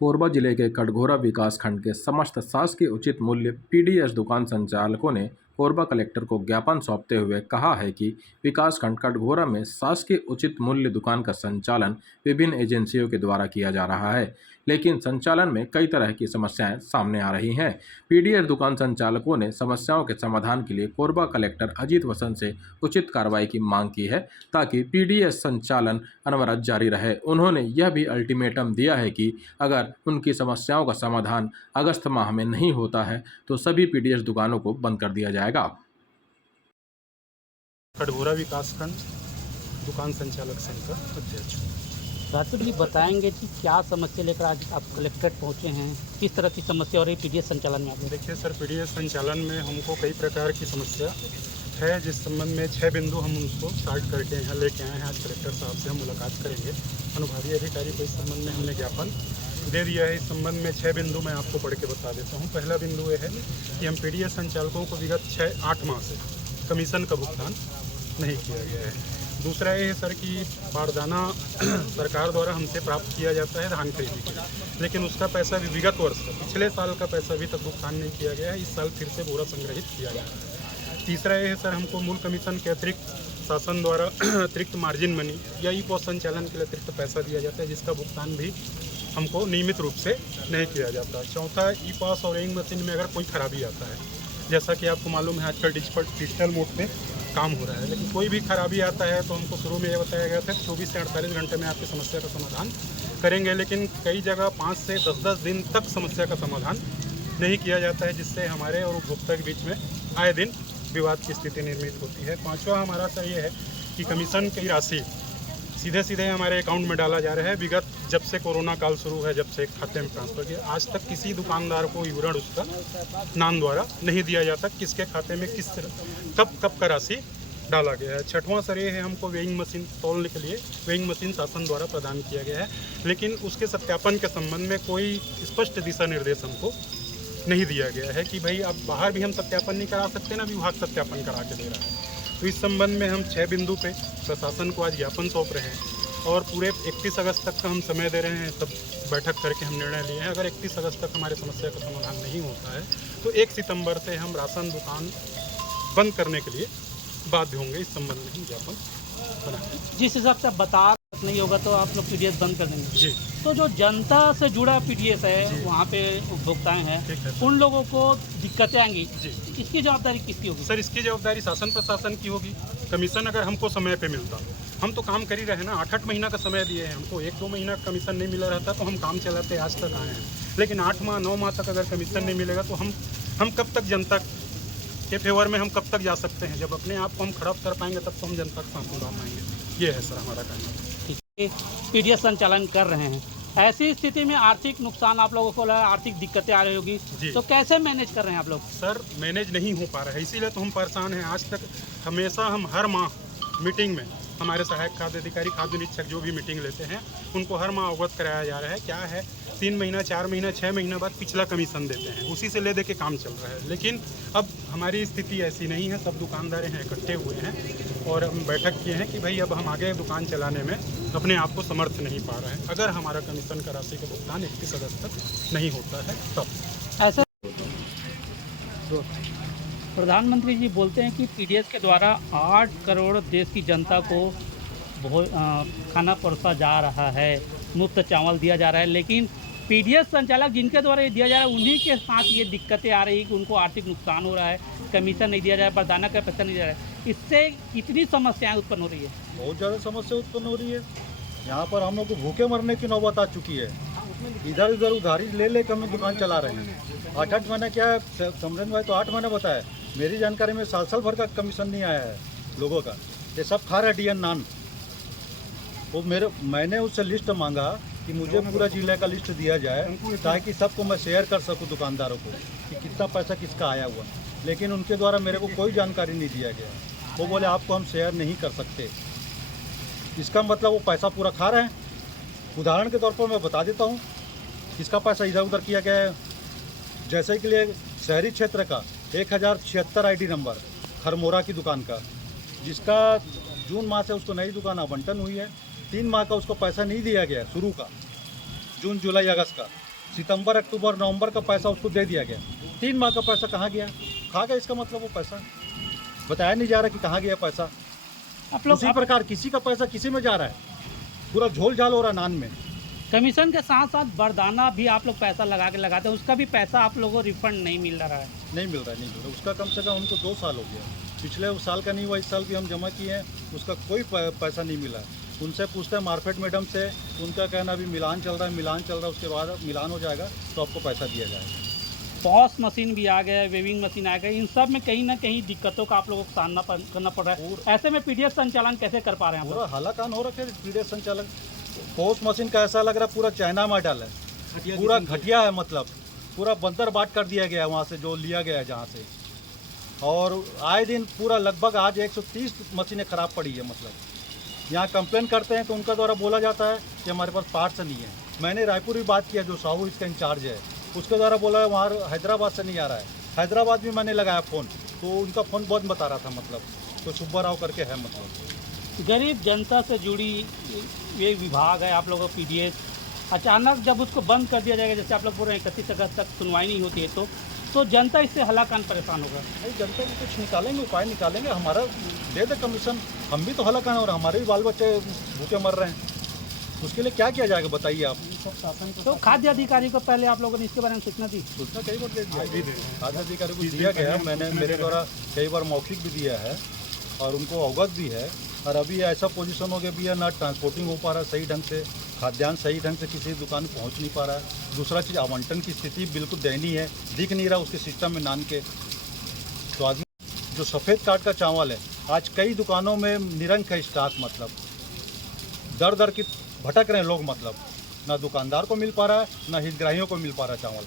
कोरबा जिले के कटघोरा विकासखंड के समस्त शासकीय उचित मूल्य पीडीएस दुकान संचालकों ने कोरबा कलेक्टर को ज्ञापन सौंपते हुए कहा है कि विकासखंड कटघोरा में शासकीय उचित मूल्य दुकान का संचालन विभिन्न एजेंसियों के द्वारा किया जा रहा है, लेकिन संचालन में कई तरह की समस्याएं सामने आ रही हैं। पीडीएस दुकान संचालकों ने समस्याओं के समाधान के लिए कोरबा कलेक्टर अजीत वसंत से उचित कार्रवाई की मांग की है ताकि पीडीएस संचालन अनवरत जारी रहे। उन्होंने यह भी अल्टीमेटम दिया है कि अगर उनकी समस्याओं का समाधान अगस्त माह में नहीं होता है तो सभी पीडीएस दुकानों को बंद कर दिया जाएगा। कटघोरा विकासखंड दुकान संचालक संघ का अध्यक्ष। राजपूत जी बताएंगे कि क्या समस्या लेकर आज आप कलेक्ट्रेट पहुंचे हैं, किस तरह की समस्या हो रही है पीडीएस संचालन में? आप देखिए सर, पीडीएस संचालन में हमको कई प्रकार की समस्या है, जिस संबंध में 6 बिंदु हम उनको स्टार्ट करके यहाँ लेके आए हैं। आज कलेक्टर साहब से हम मुलाकात करेंगे। अनुभागीय अधिकारी को इस संबंध में हमने ज्ञापन दे दिया है। इस संबंध में 6 बिंदु मैं आपको पढ़ के बता देता हूँ। पहला बिंदु ये है कि हम पीडीएस संचालकों को विगत 6-8 माह से कमीशन का भुगतान नहीं किया गया है। दूसरा ये है सर कि बारदाना सरकार द्वारा हमसे प्राप्त किया जाता है धान खरीदी के, लेकिन उसका पैसा भी विगत वर्ष का पिछले साल का पैसा अभी तक भुगतान नहीं किया गया है। इस साल फिर से बोरा संग्रहित किया जा रहा है। तीसरा ये है सर, हमको मूल कमीशन के अतिरिक्त शासन द्वारा अतिरिक्त मार्जिन मनी या ई पोस्ट संचालन के लिए अतिरिक्त पैसा दिया जाता है, जिसका भुगतान भी हमको नियमित रूप से नहीं किया जाता। चौथा, ई पास और वेइंग मशीन में अगर कोई खराबी आता है, जैसा कि आपको मालूम है आजकल डिजिटल मोड पे काम हो रहा है, लेकिन कोई भी खराबी आता है तो हमको शुरू में ये बताया गया था 24 से 48 घंटे में आपकी समस्या का समाधान करेंगे, लेकिन कई जगह 5 से 10 दिन तक समस्या का समाधान नहीं किया जाता है, जिससे हमारे और उपभोक्ता के बीच में आए दिन विवाद की स्थिति निर्मित होती है। पाँचवा हमारा सर ये है कि कमीशन की राशि सीधे सीधे हमारे अकाउंट में डाला जा रहा है। विगत जब से कोरोना काल शुरू है, जब से खाते में ट्रांसफर किया, आज तक किसी दुकानदार को विवरण उसका नाम द्वारा नहीं दिया जाता किसके खाते में किस कब का राशि डाला गया है। छठवां सर ये है, हमको वेइंग मशीन तौलने के लिए वेइंग मशीन शासन द्वारा प्रदान किया गया है, लेकिन उसके सत्यापन के संबंध में कोई स्पष्ट दिशा निर्देश हमको नहीं दिया गया है कि भाई अब बाहर भी हम सत्यापन नहीं करा सकते ना, विभाग सत्यापन करा के दे रहा है। तो इस संबंध में हम 6 बिंदु पे प्रशासन को आज ज्ञापन सौंप रहे हैं और पूरे 31 अगस्त तक का हम समय दे रहे हैं। सब बैठक करके हम निर्णय लिए हैं। अगर 31 अगस्त तक हमारे समस्या का समाधान नहीं होता है तो 1 सितंबर से हम राशन दुकान बंद करने के लिए बाध्य होंगे। इस संबंध में हम ज्ञापन बनाएंगे। जिस हिसाब से आप बता नहीं होगा तो आप लोग पीडीएस बंद कर देंगे जी। तो जो जनता से जुड़ा पीडीएस है, वहाँ पे उपभोक्ताएं हैं, उन लोगों को दिक्कतें आएंगी जी। इसकी जवाबदारी किसकी होगी? सर, इसकी जवाबदारी शासन प्रशासन की होगी। कमीशन अगर हमको समय पे मिलता, हम तो काम कर ही रहे ना। 8-8 महीना का समय दिए हैं हमको, 1-2 महीना का कमीशन नहीं मिला रहता तो हम काम चलाते आज तक आए हैं। लेकिन 8 माह 9 माह तक अगर कमीशन नहीं मिलेगा तो हम कब तक जनता के फेवर में हम कब तक जा सकते हैं? जब अपने आप को हम खड़ा कर पाएंगे तब तो हम जनता के साथ निभा पाएंगे। ये है सर हमारा कहना। पीडीएस संचालन कर रहे हैं, ऐसी स्थिति में आर्थिक नुकसान आप लोगों को लगा, आर्थिक दिक्कतें आ रही होगी, तो कैसे मैनेज कर रहे हैं आप लोग? सर, मैनेज नहीं हो पा रहा है, इसीलिए तो हम परेशान हैं। आज तक हमेशा हम हर माह मीटिंग में हमारे सहायक खाद्य अधिकारी, खाद्य निरीक्षक जो भी मीटिंग लेते हैं उनको हर माह अवगत कराया जा रहा है। क्या है, 3 महीना 4 महीना 6 महीना बाद पिछला कमीशन देते हैं, उसी से ले दे के काम चल रहा है। लेकिन अब हमारी स्थिति ऐसी नहीं है। सब दुकानदार हैं इकट्ठे हुए हैं और हम बैठक किए हैं कि भाई अब हम आगे दुकान चलाने में अपने आप को समर्थ नहीं पा रहे हैं। अगर हमारा कमीशन का राशि का भुगतान 31 अगस्त तक नहीं होता है तब। ऐसा प्रधानमंत्री जी बोलते हैं कि पीडीएस के द्वारा 8 करोड़ देश की जनता को खाना परोसा जा रहा है, मुफ्त चावल दिया जा रहा है, लेकिन पीडीएस संचालक जिनके द्वारा ये दिया जा रहा है उन्हीं के साथ ये दिक्कतें आ रही है कि उनको आर्थिक नुकसान हो रहा है, कमीशन नहीं दिया जा रहा है, बारदाना का पैसा नहीं दिया जा रहा है। इससे कितनी समस्याएं उत्पन्न हो रही है? बहुत ज़्यादा समस्या उत्पन्न हो रही है। यहाँ पर हम लोग को भूखे मरने की नौबत आ चुकी है। इधर उधर उधारी ले लेकर हम दुकान चला रहे हैं। 8-8 महीना क्या है, समरन भाई तो 8 महीना बताया। मेरी जानकारी में साल भर का कमीशन नहीं आया है लोगों का। ये सब खा रहा है DN नान। वो मैंने उससे लिस्ट मांगा कि मुझे पूरा जिले का लिस्ट दिया जाए ताकि सबको मैं शेयर कर सकूं दुकानदारों को कि कितना पैसा किसका आया हुआ, लेकिन उनके द्वारा मेरे को कोई जानकारी नहीं दिया गया। वो बोले आपको हम शेयर नहीं कर सकते। इसका मतलब वो पैसा पूरा खा रहे हैं। उदाहरण के तौर पर मैं बता देता हूँ किसका पैसा इधर उधर किया गया है। जैसे कि लिए शहरी क्षेत्र का 1076 ID नंबर खरमोरा की दुकान का, जिसका जून माह से उसको नई दुकान आवंटन हुई है। 3 माह का उसको पैसा नहीं दिया गया शुरू का, जून जुलाई अगस्त का। सितंबर, अक्टूबर, नवंबर का पैसा उसको दे दिया गया। 3 माह का पैसा कहाँ गया? खा गया, इसका मतलब वो पैसा बताया नहीं जा रहा कि कहाँ गया पैसा। आप लोग उसी प्रकार किसी का पैसा किसी में जा रहा है, पूरा झोल झाल हो रहा है नान में। कमीशन के साथ साथ बरदाना भी आप लोग पैसा लगा के लगाते हैं, उसका भी पैसा आप लोगों को रिफंड नहीं मिल रहा है। नहीं मिल रहा उसका कम से कम हमको 2 साल हो गया। पिछले साल का नहीं हुआ, इस साल भी हम जमा किए हैं, उसका कोई पैसा नहीं मिला। उनसे पूछते हैं मार्केट मैडम से, उनका कहना अभी मिलान चल रहा है, उसके बाद मिलान हो जाएगा तो आपको पैसा दिया जाएगा। पॉस मशीन भी आ गया है, वेविंग मशीन आ गया, इन सब में कहीं ना कहीं दिक्कतों का आप लोगों को सामना करना पड़ रहा है। ऐसे में पीडीएस संचालन कैसे कर पा रहे हैं आप लोग? पूरा हालाकान हो रखे पीडीएस संचालक। पोस्ट मशीन का ऐसा लग रहा है पूरा चाइना में डाला है, पूरा घटिया है, मतलब पूरा बंदर बाट कर दिया गया है वहाँ से जो लिया गया है जहाँ से। और आए दिन पूरा लगभग आज 130 मशीनें ख़राब पड़ी है। मतलब यहाँ कंप्लेन करते हैं तो उनका द्वारा बोला जाता है कि हमारे पास पार्ट्स नहीं है। मैंने रायपुर भी बात किया, जो साहू इसका इंचार्ज है, उसके द्वारा बोला है वहाँ हैदराबाद से नहीं आ रहा है। हैदराबाद भी मैंने लगाया फ़ोन तो उनका फ़ोन बंद बता रहा था, मतलब तो सुब्बा राव करके है। मतलब गरीब जनता से जुड़ी ये विभाग है आप लोगों का पीडीएस, अचानक जब उसको बंद कर दिया जाएगा, जैसे आप लोग बोल रहे हैं 31 अगस्त तक सुनवाई नहीं होती है, तो जनता इससे हलाकान परेशान होगा। नहीं, जनता भी कुछ निकालेंगे, उपाय निकालेंगे। हमारा दे दे कमीशन, हम भी तो हलाकान और हमारे भी बाल बच्चे भूखे मर रहे हैं। उसके लिए क्या किया जाएगा बताइए आप। तो खाद्य अधिकारी को पहले आप लोगों ने इसके बारे में सूचना दी? सूचना कई बार दे दिया, खाद्य अधिकारी को दिया गया है। मैंने मेरे द्वारा कई बार मौखिक भी दिया है और उनको अवगत भी है। और अभी ऐसा पोजीशन हो गया भी है, ना ट्रांसपोर्टिंग हो पा रहा है सही ढंग से, खाद्यान्न सही ढंग से किसी दुकान में पहुंच नहीं पा रहा है। दूसरा चीज़ आवंटन की स्थिति बिल्कुल दयनीय है, दिख नहीं रहा उसके सिस्टम में नान के। तो आदमी जो सफ़ेद कार्ड का चावल है आज कई दुकानों में निरंक है स्टॉक, मतलब दर दर की भटक रहे हैं लोग। मतलब ना दुकानदार को मिल पा रहा है, ना हितग्राहियों को मिल पा रहा है चावल।